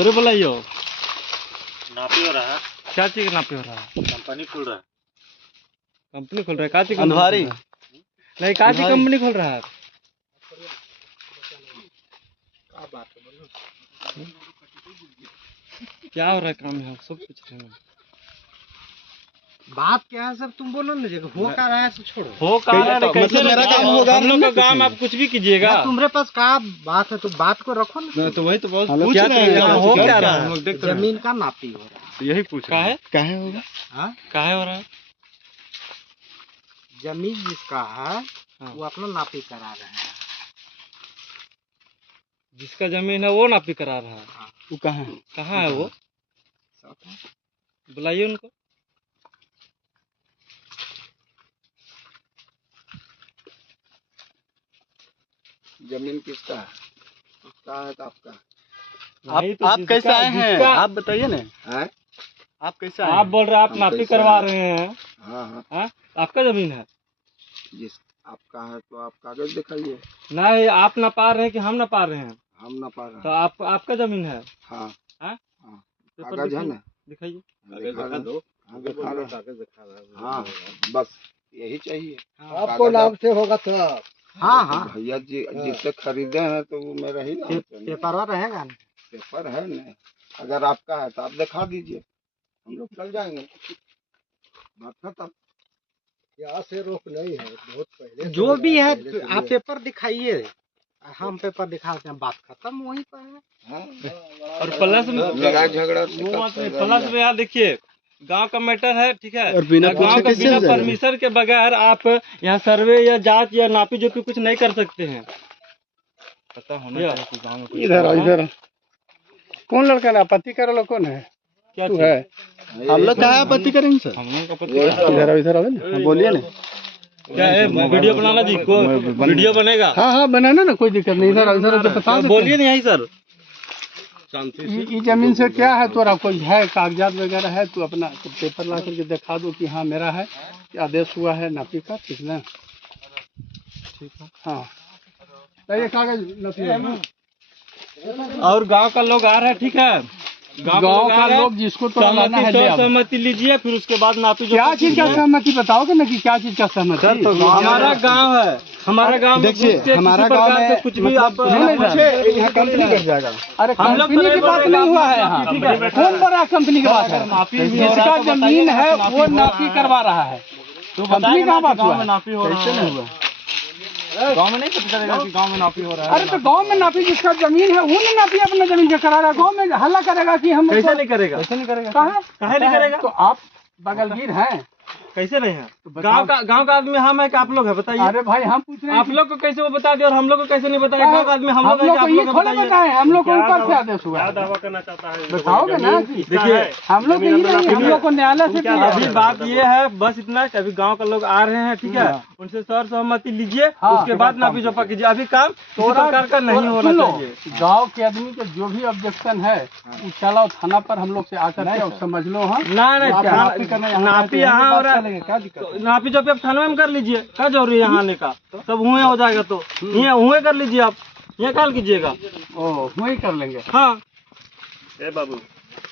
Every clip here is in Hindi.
तोरे बुलाइयो नापी हो रहा है। क्या चीज का नापी हो रहा है? कंपनी खुल रहा है। कंपनी खोल रहा है? का चीज अंधारी नहीं, का चीज कंपनी खोल रहा है? क्या हो रहा है काम में? सब कुछ है ना। बात क्या है सर, तुम बोलो ना, हो क्या रहा है छोड़ो। हो का रहा है कैसे? मतलब मेरा काम होगा, हम लोग का काम आप कुछ भी कीजिएगा। तुम्हारे पास क्या बात है तो बात को रखो ना। तो वही तो बहुत पूछ क्या रहे हैं, हो क्या रहा है? हम लोग देख जमीन का नापी हो रहा है। यही पूछ रहा है। काहे होगा? हाँ? काहे हो रहा है? जमीन जिसका है हाँ। वो अपना नापी करा रहे हैं। जिसका जमीन है वो नापी करा रहा है। वो कहाँ है? कहाँ है वो? बुलाइए उनको। जमीन किसका है? उसका है तो आपका। नहीं तो आप कैसे जिसका- आए हैं? जिसका- आप बताइए ना। आप कैसे आए आप हैं? बोल रहे हैं आप हम नापी कैसे करवा आए? रहे हैं। हाँ, हाँ? आपका जमीन है? जिस आपका है तो आप कागज दिखाइए। नहीं, आप नपा रहे हैं कि हम नपा रहे हैं? हम ना पा रहे तो हैं। आपका जमीन है? हाँ, हाँ? हाँ, पेपर कागज है ना? दिखाइए। दिखा दो। हाँ, दिखा रहे हैं। हाँ, बस यही चाहिए। आपको नाम से होगा तो। हाँ हाँ, भैया जी जिससे खरीदे हैं तो वो मेरा ही नाम से। पेपर रहेगा ना। पेपर है ना? अगर आपका है तो आप दिखा दीजिए, हम लोग चल जाएंगे। बात खत्म। यहाँ से रोक नहीं है, बहुत पहले जो भी है आप पेपर दिखाइए, हम पेपर दिखाते हैं, बात खत्म वहीं पर है। हाँ? और प्लस में लड़ाई झगड़ा वो बात नहीं, प्लस में यार देखिए, गांव का मैटर है, ठीक है? और बिना गांव का पूछे बिना कैसे परमिशन के बगैर आप यहाँ सर्वे या जांच या नापी जोपी कुछ नहीं कर सकते हैं। पता होना चाहिए कि गांव में कुछ इधर कौन लड़का ना आपत्ति कर लो? कौन है? क्या तू चीज? है? हम लोग क्या आपत्ति करेंगे सर? हम लोग का पता इधर आवे ना, बोलिए ना। क्या है? वीडियो बनाना जी को वीडियो बनेगा? हाँ हाँ, बनाना ना, कोई दिक्कत नहीं। इधर बता बोलिए नहीं यही सर। ये जमीन से क्या है तोरा? कोई है कागजात वगैरह है? तू अपना पेपर ला करके दिखा दो कि हाँ मेरा है, आदेश हुआ है नापी का, ठीक ना? ठीक है। हाँ, तो ये कागज नपी है ना? और गांव का लोग आ रहा है, ठीक है? गांव का लोग जिसको तो लाना है ले आओ। सहमति लीजिए, फिर उसके बाद नापी जो क्या चीज का सहमति बताओगे ना कि क्या चीज का सहमति? हमारा गांव है, हमारा गांव में देखिए, हमारा गांव में कुछ भी आप यहाँ कंपनी कर जाएगा। अरे हम लोग कंपनी की बात नहीं हुआ है यहाँ। कौन बड़ा कंपनी की बात है? जिसका जमीन है वो नापी करवा रहा है। तो कंपनी कहाँ बात हुआ है? नापी हो रहा है? गांव में नहीं पता चलेगा कि गांव में नापी हो रहा है? अरे तो गांव में नापी जिसका जमीन है वो नहीं नापी अपना जमीन का करा रहा है। गांव में हल्ला करेगा कि हम कैसे नहीं करेगा? कैसे नहीं करेगा? कहाँ नहीं करेगा? तो आप बगलगीर हैं? कैसे नहीं है? गांव का आदमी हम है कि आप लोग है? बताइए। अरे भाई हम पूछ रहे हैं आप लोग को कैसे वो बता दिया और हम लोग को कैसे नहीं बताया? गांव का आदमी हम लोग है कि आप ये लोग है? थोड़े बताइए। बताए, हम लोग को ऊपर से आदेश हुआ है। दावा करना चाहता है? बताओगे ना? देखिए, हम लोग ही नहीं, हम लोग को न्यायालय से अभी बात ये है बस इतना कि अभी गांव का लोग आ रहे हैं, ठीक है? उनसे सर सहमति लीजिए, उसके बाद नापी जोपा कीजिए। अभी काम किसी प्रकार का नहीं होना चाहिए। गांव के आदमी के जो भी ऑब्जेक्शन है वो चलाओ थाना पर, हम लोग से आकर के समझ लो। हाँ, नापी यहाँ हो रहा है, क्या दिक्कत? नापी जोपी आप थाना में कर लीजिए। क्या जरूरी है यहाँ आने का? सब हुए हो जाएगा तो हुए कर लीजिए। आप यहाँ कॉल कीजिएगा। वही कर लेंगे। हाँ, ए बाबू,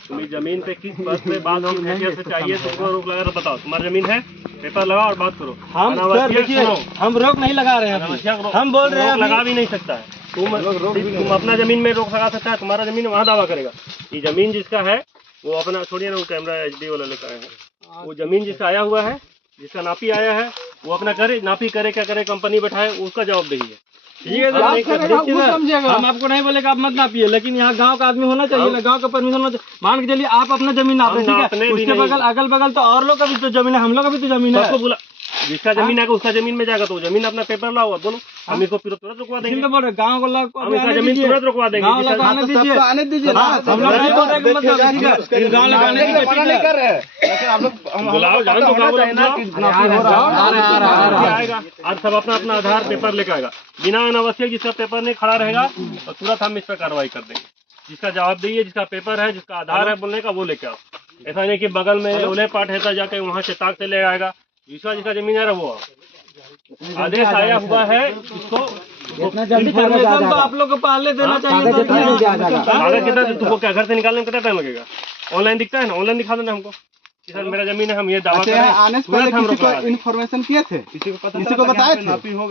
तुम्हें जमीन पे किस बात पे बात हैसियत से चाहिए? तुमको रोक लगा तो बताओ, तुम्हारी जमीन है? पेपर लगाओ और बात करो। हम सर देखिए, हम रोक नहीं लगा रहे हैं, हम बोल रहे हैं लगा भी नहीं सकता है। तुम अपना जमीन में रोक लगा सकता है, तुम्हारा जमीन वहाँ दावा करेगा। ये जमीन जिसका है वो अपना, छोड़िए ना, वो कैमरा HD वाला लेकर आया है। वो जमीन जिसका आया हुआ है, जिसका नापी आया है, वो अपना करे, नापी करे, क्या करे, कंपनी बैठाए, उसका जवाब दही है। ठीक है सर, हम आपको नहीं बोलेगा आप मत नापिए, लेकिन यहाँ गांव का आदमी होना चाहिए ना, गांव का परमिशन होना चाहिए। मान के चलिए आप अपना जमीन नाप रहे, ठीक है? उसके बगल अगल बगल तो और लोग का भी तो जमीन है, हम लोग का भी तो जमीन है। सबको बोला, जिसका जमीन आएगा उसका जमीन में जाएगा तो जमीन अपना पेपर लाओ, बोलो हम इसको तुरंत रुकवा देंगे। बोल रहे गाँव को लोग हम इसका जमीन तुरंत रुकवा देंगे। आने दीजिए, आने दीजिए ना। हम लोग नहीं बोल रहे कि मतलब गाँव लगाने की नहीं कर रहे, लेकिन आप लोग बुलाओ, जान तो गाँव आएगा और सब अपना अपना आधार पेपर लेकर आएगा। बिना अनावश्यक जिसका पेपर नहीं खड़ा रहेगा तो तुरंत हम इस पर कार्रवाई कर देंगे। जिसका जवाब दीजिए, जिसका पेपर है, जिसका आधार है बोलने का, वो लेके आओ। ऐसा नहीं कि बगल में ओले पाठ है जाके वहाँ से ताक से ले आएगा। जिसका जिसका जमीन है वो आदेश आया हुआ है, इसको इन्फॉर्मेशन तो आप लोग को पहले देना चाहिए था। कागज कितना तुमको क्या घर से निकालने में कितना टाइम लगेगा? ऑनलाइन दिखता है ना, ऑनलाइन दिखा देना हमको कि सर मेरा जमीन है, हम ये दावा कर रहे हैं। आने से पहले किसी को इन्फॉर्मेशन किए थे, किसी को बताए थे?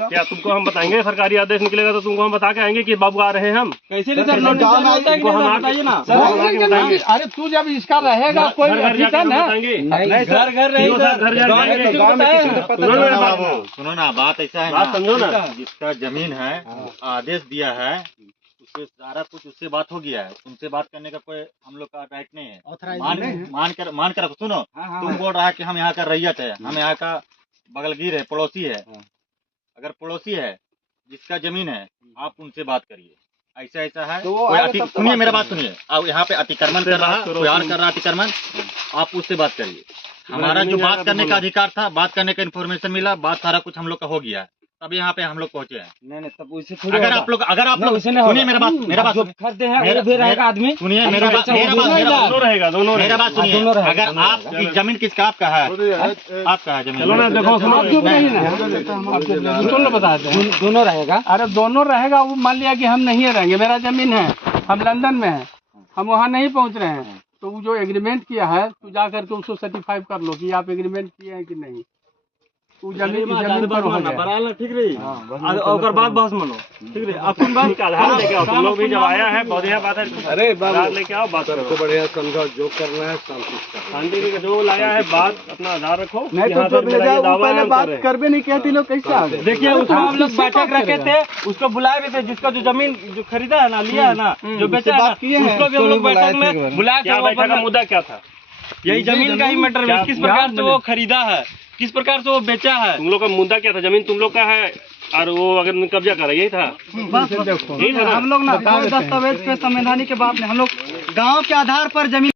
क्या तुमको हम बताएंगे? सरकारी आदेश निकलेगा तो तुमको हम बता के आएंगे कि बाबू आ रहे हैं हम। कैसे नहीं सर, नोटिस जारी होता है कि नहीं सर, बताइए ना। अरे तू जब इसका रहेगा कोई अधिकार है, घर घर रही सुनो ना, बात ऐसा है बात समझो ना, जिसका जमीन है आदेश दिया है उससे सारा कुछ उससे बात हो गया है, तुमसे बात करने का कोई हम लोग का राइट नहीं है। मान कर सुनो, तुम बोल रहा है कि हम यहाँ का रैयत है, हम यहाँ का बगलगीर है, पड़ोसी है। अगर पड़ोसी है जिसका जमीन है आप उनसे बात करिए। ऐसा ऐसा है तो सुनिए मेरा बात सुनिए, अब यहाँ पे अतिक्रमण कर रहा प्यार कर रहा अतिक्रमण, आप उससे बात करिए। हमारा जो बात करने का अधिकार था, बात करने का इन्फॉर्मेशन मिला, बात सारा कुछ हम लोग का हो गया है, तब यहाँ पे हम लोग पहुँचे हैं। नहीं तब उसे अगर आप लोग सुनिए मेरा बात खरीदे हैं वो भी रहेगा आदमी। सुनिए मेरा बात दोनों रहेगा, दोनों मेरा बात सुनिए। अगर आप जमीन किसका आपका है, आपका है जमीन। चलो ना देखो सुनो, दोनों बताए थे दोनों रहेगा। अरे दोनों रहेगा, वो मान लिया कि हम नहीं रहेंगे, मेरा जमीन है, हम लंदन में हैं, हम वहाँ नहीं पहुँच रहे हैं, तो वो जो एग्रीमेंट किया है तो जा करके उसको सर्टिफाई कर लो कि आप एग्रीमेंट किए हैं कि नहीं। वो जमीन पर हो गया। बराबर ठीक रही और बाद बहस मनो ठीक रही। अब तुम बात आधार लेके आओ, तुम लोग भी जब आया है बढ़िया बात है। अरे आधार लेके आओ, बात करो, बढ़िया समझो, जो करना है शांति से जो लाया है बात अपना आधार रखो। नहीं तो जो भेजा वो पहले बात करबे नहीं कहती लोग, कैसे आ गए? देखिए उसमें हम लोग बैठक रखे थे, उसको बुलाए भी थे, जिसका जो जमीन जो खरीदा है ना, लिया है ना, जो बेचा है ना, उसको भी हम लोग बैठक में बुलाए थे। बैठक का मुद्दा क्या था? यही जमीन का ही मैटर है, किस प्रकार से वो खरीदा है, किस प्रकार से वो बेचा है। तुम लोग का मुद्दा क्या था? जमीन तुम लोग का है और वो अगर कब्जा कर यही था। देखो हम लोग ना दस्तावेज पे संवैधानिक के बात में हम लोग गांव के आधार पर जमीन